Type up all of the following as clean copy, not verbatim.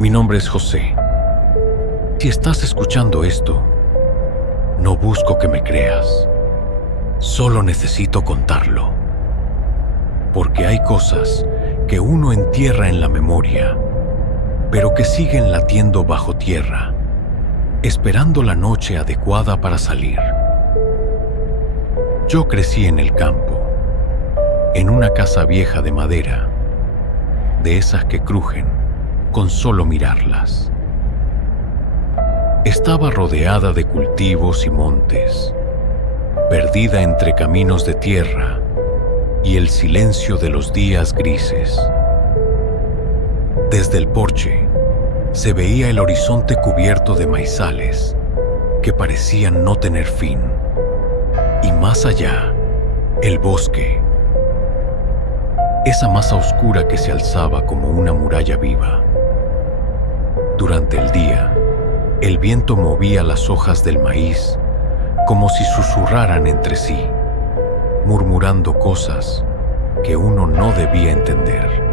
Mi nombre es José. Si estás escuchando esto, no busco que me creas. Solo necesito contarlo. Porque hay cosas que uno entierra en la memoria, pero que siguen latiendo bajo tierra, esperando la noche adecuada para salir. Yo crecí en el campo, en una casa vieja de madera, de esas que crujen con solo mirarlas. Estaba rodeada de cultivos y montes, perdida entre caminos de tierra y el silencio de los días grises. Desde el porche se veía el horizonte cubierto de maizales que parecían no tener fin, y más allá, el bosque, esa masa oscura que se alzaba como una muralla viva. Durante el día, el viento movía las hojas del maíz como si susurraran entre sí, murmurando cosas que uno no debía entender.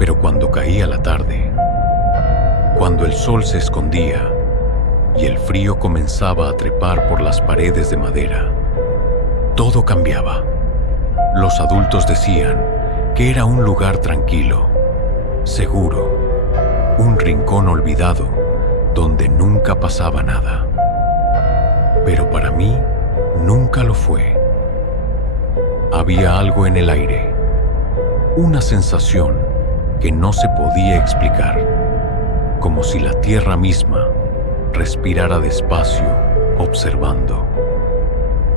Pero cuando caía la tarde, cuando el sol se escondía y el frío comenzaba a trepar por las paredes de madera, todo cambiaba. Los adultos decían que era un lugar tranquilo, seguro, un rincón olvidado donde nunca pasaba nada. Pero para mí nunca lo fue. Había algo en el aire, una sensación que no se podía explicar, como si la tierra misma respirara despacio, observando.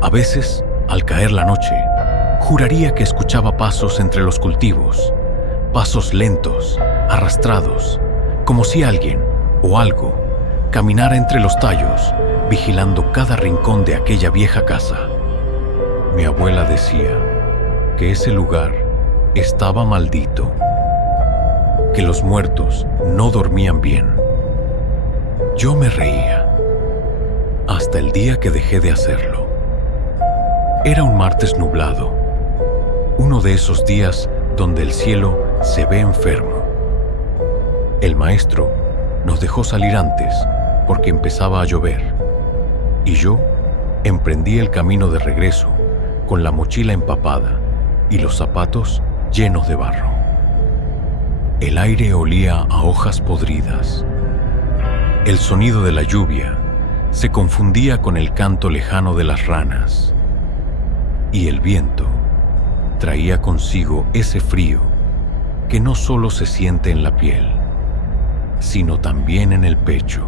A veces, al caer la noche, juraría que escuchaba pasos entre los cultivos, pasos lentos, arrastrados, como si alguien o algo caminara entre los tallos, vigilando cada rincón de aquella vieja casa. Mi abuela decía que ese lugar estaba maldito, que los muertos no dormían bien. Yo me reía, hasta el día que dejé de hacerlo. Era un martes nublado, uno de esos días donde el cielo se ve enfermo. El maestro nos dejó salir antes porque empezaba a llover, y yo emprendí el camino de regreso con la mochila empapada y los zapatos llenos de barro. El aire olía a hojas podridas. El sonido de la lluvia se confundía con el canto lejano de las ranas, y el viento traía consigo ese frío que no solo se siente en la piel, sino también en el pecho.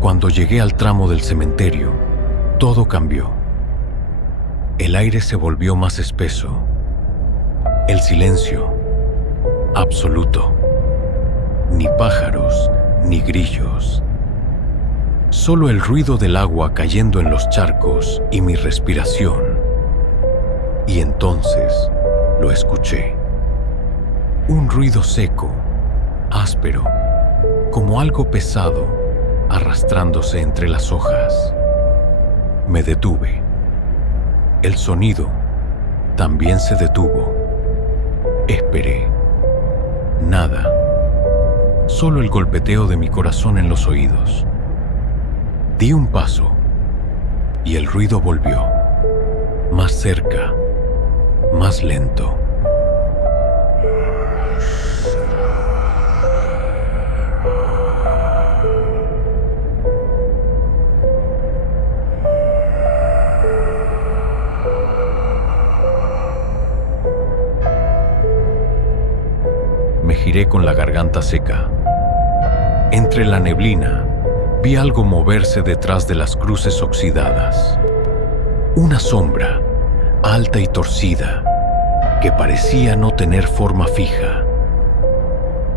Cuando llegué al tramo del cementerio, todo cambió. El aire se volvió más espeso. El silencio, absoluto. Ni pájaros, ni grillos. Solo el ruido del agua cayendo en los charcos y mi respiración. Y entonces lo escuché. Un ruido seco, áspero, como algo pesado, arrastrándose entre las hojas. Me detuve. El sonido también se detuvo. Esperé. Nada. Solo el golpeteo de mi corazón en los oídos. Di un paso y el ruido volvió. Más cerca, más lento. Me giré con la garganta seca. Entre la neblina, vi algo moverse detrás de las cruces oxidadas. Una sombra, alta y torcida, que parecía no tener forma fija,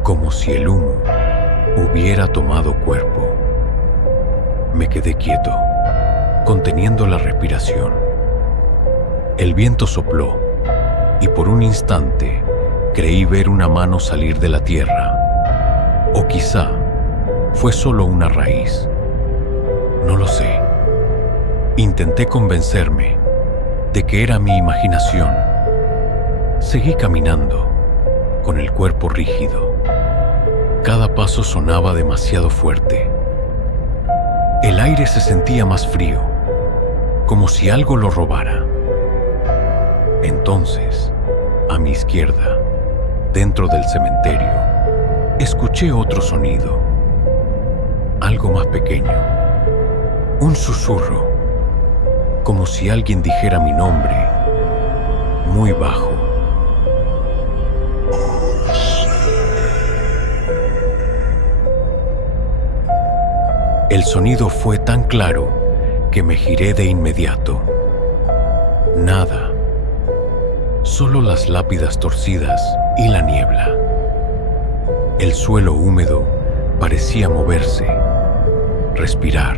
como si el humo hubiera tomado cuerpo. Me quedé quieto, conteniendo la respiración. El viento sopló, y por un instante creí ver una mano salir de la tierra. O quizá fue solo una raíz. No lo sé. Intenté convencerme de que era mi imaginación. Seguí caminando, con el cuerpo rígido. Cada paso sonaba demasiado fuerte. El aire se sentía más frío, como si algo lo robara. Entonces, a mi izquierda, dentro del cementerio, escuché otro sonido, algo más pequeño, un susurro, como si alguien dijera mi nombre, muy bajo. El sonido fue tan claro que me giré de inmediato. Nada, solo las lápidas torcidas y la niebla. El suelo húmedo parecía moverse, respirar.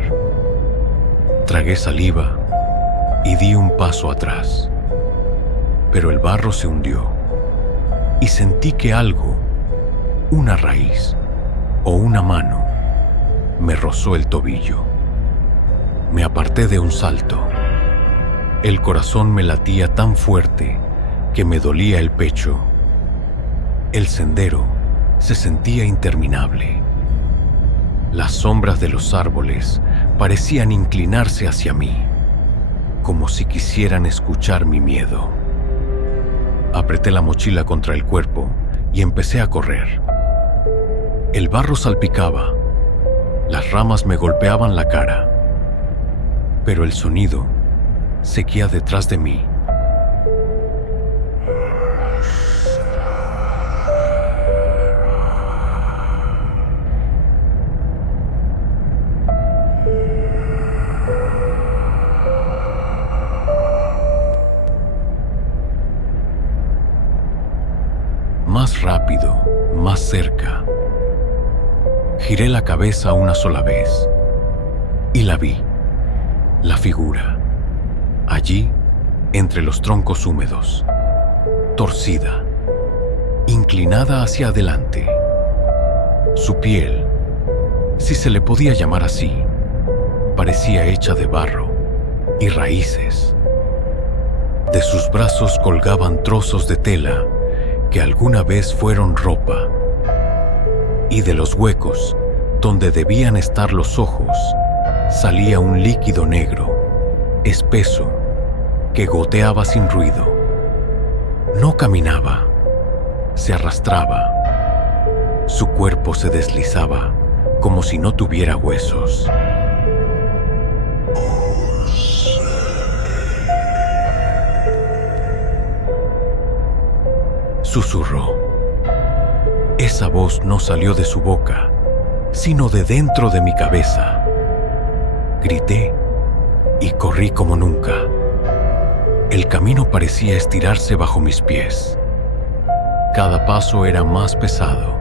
Tragué saliva y di un paso atrás, pero el barro se hundió y sentí que algo, una raíz o una mano, me rozó el tobillo. Me aparté de un salto. El corazón me latía tan fuerte que me dolía el pecho. El sendero se sentía interminable. Las sombras de los árboles parecían inclinarse hacia mí, como si quisieran escuchar mi miedo. Apreté la mochila contra el cuerpo y empecé a correr. El barro salpicaba, las ramas me golpeaban la cara, pero el sonido seguía detrás de mí. Más rápido, más cerca. Giré la cabeza una sola vez y la vi, la figura, allí entre los troncos húmedos, torcida, inclinada hacia adelante. Su piel, si se le podía llamar así, parecía hecha de barro y raíces. De sus brazos colgaban trozos de tela que alguna vez fueron ropa, y de los huecos donde debían estar los ojos salía un líquido negro, espeso, que goteaba sin ruido. No caminaba, se arrastraba. Su cuerpo se deslizaba como si no tuviera huesos. Susurró. Esa voz no salió de su boca, sino de dentro de mi cabeza. Grité y corrí como nunca. El camino parecía estirarse bajo mis pies. Cada paso era más pesado,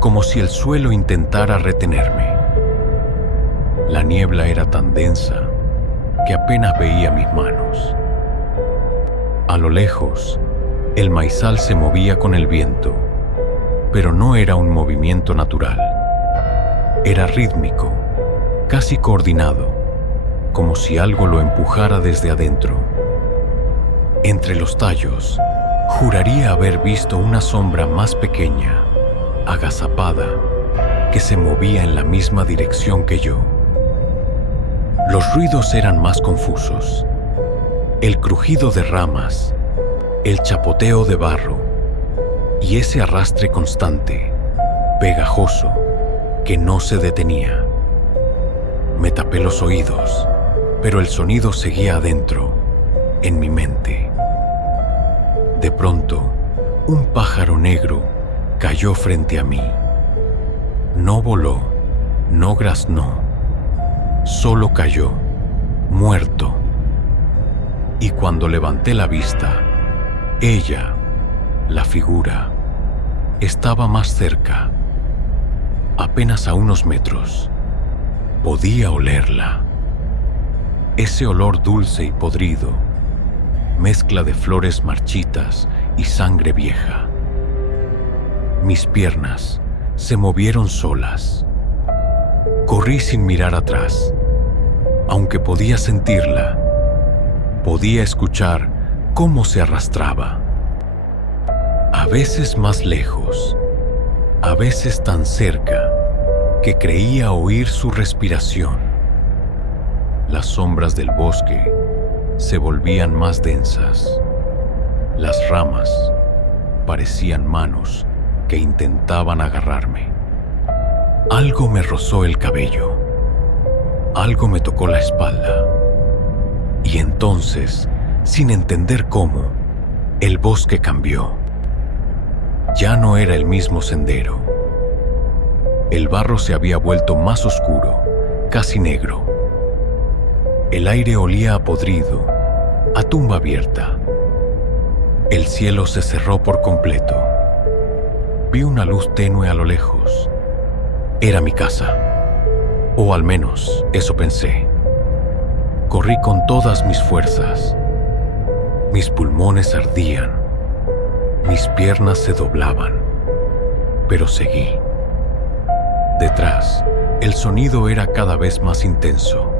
como si el suelo intentara retenerme. La niebla era tan densa que apenas veía mis manos. A lo lejos, el maizal se movía con el viento, pero no era un movimiento natural. Era rítmico, casi coordinado, como si algo lo empujara desde adentro. Entre los tallos, juraría haber visto una sombra más pequeña, agazapada, que se movía en la misma dirección que yo. Los ruidos eran más confusos. El crujido de ramas, el chapoteo de barro y ese arrastre constante, pegajoso, que no se detenía. Me tapé los oídos, pero el sonido seguía adentro, en mi mente. De pronto, un pájaro negro cayó frente a mí. No voló, no graznó, solo cayó, muerto. Y cuando levanté la vista, ella, la figura, estaba más cerca, apenas a unos metros. Podía olerla. Ese olor dulce y podrido, mezcla de flores marchitas y sangre vieja. Mis piernas se movieron solas. Corrí sin mirar atrás. Aunque podía sentirla, podía escuchar cómo se arrastraba. A veces más lejos, a veces tan cerca que creía oír su respiración. Las sombras del bosque se volvían más densas. Las ramas parecían manos que intentaban agarrarme. Algo me rozó el cabello. Algo me tocó la espalda. Y entonces, sin entender cómo, el bosque cambió. Ya no era el mismo sendero. El barro se había vuelto más oscuro, casi negro. El aire olía a podrido, a tumba abierta. El cielo se cerró por completo. Vi una luz tenue a lo lejos. Era mi casa. O al menos, eso pensé. Corrí con todas mis fuerzas. Mis pulmones ardían. Mis piernas se doblaban. Pero seguí. Detrás, el sonido era cada vez más intenso.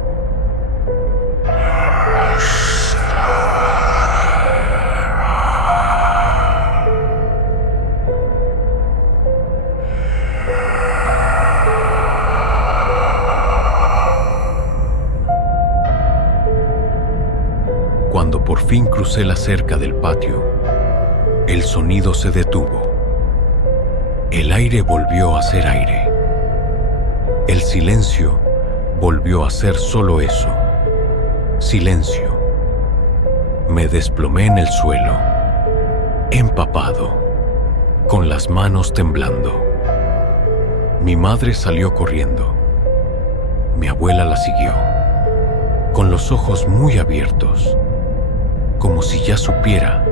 Cuando por fin crucé la cerca del patio, el sonido se detuvo. El aire volvió a ser aire. El silencio volvió a ser solo eso. Silencio. Me desplomé en el suelo, empapado, con las manos temblando. Mi madre salió corriendo. Mi abuela la siguió, con los ojos muy abiertos, como si ya supiera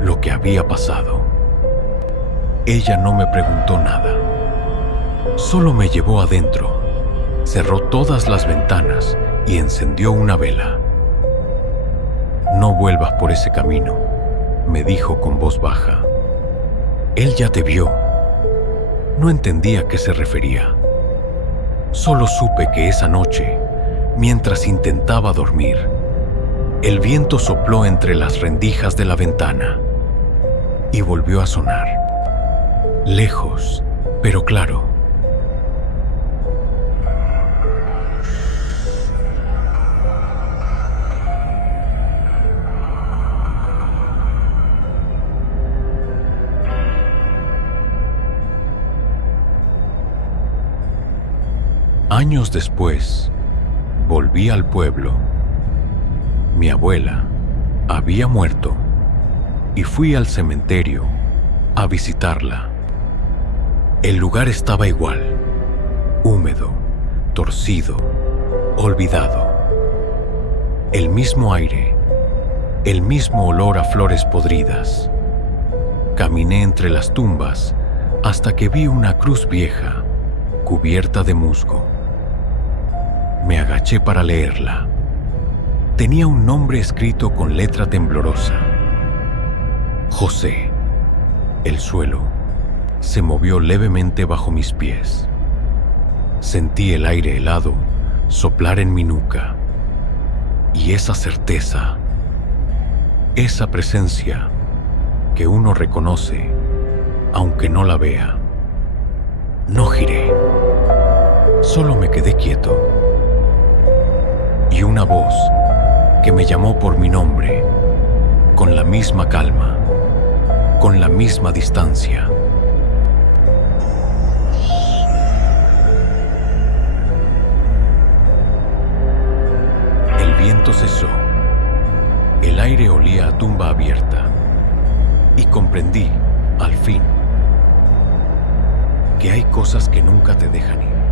lo que había pasado. Ella no me preguntó nada. Solo me llevó adentro, cerró todas las ventanas y encendió una vela. No vuelvas por ese camino, me dijo con voz baja. Él ya te vio. No entendía a qué se refería. Solo supe que esa noche, mientras intentaba dormir, el viento sopló entre las rendijas de la ventana y volvió a sonar. Lejos, pero claro. Años después, volví al pueblo. Mi abuela había muerto y fui al cementerio a visitarla. El lugar estaba igual, húmedo, torcido, olvidado. El mismo aire, el mismo olor a flores podridas. Caminé entre las tumbas hasta que vi una cruz vieja cubierta de musgo. Me agaché para leerla. Tenía un nombre escrito con letra temblorosa. José. El suelo se movió levemente bajo mis pies. Sentí el aire helado soplar en mi nuca. Y esa certeza, esa presencia que uno reconoce aunque no la vea. No giré. Solo me quedé quieto. Y una voz que me llamó por mi nombre, con la misma calma, con la misma distancia. El viento cesó. El aire olía a tumba abierta. Y comprendí, al fin, que hay cosas que nunca te dejan ir.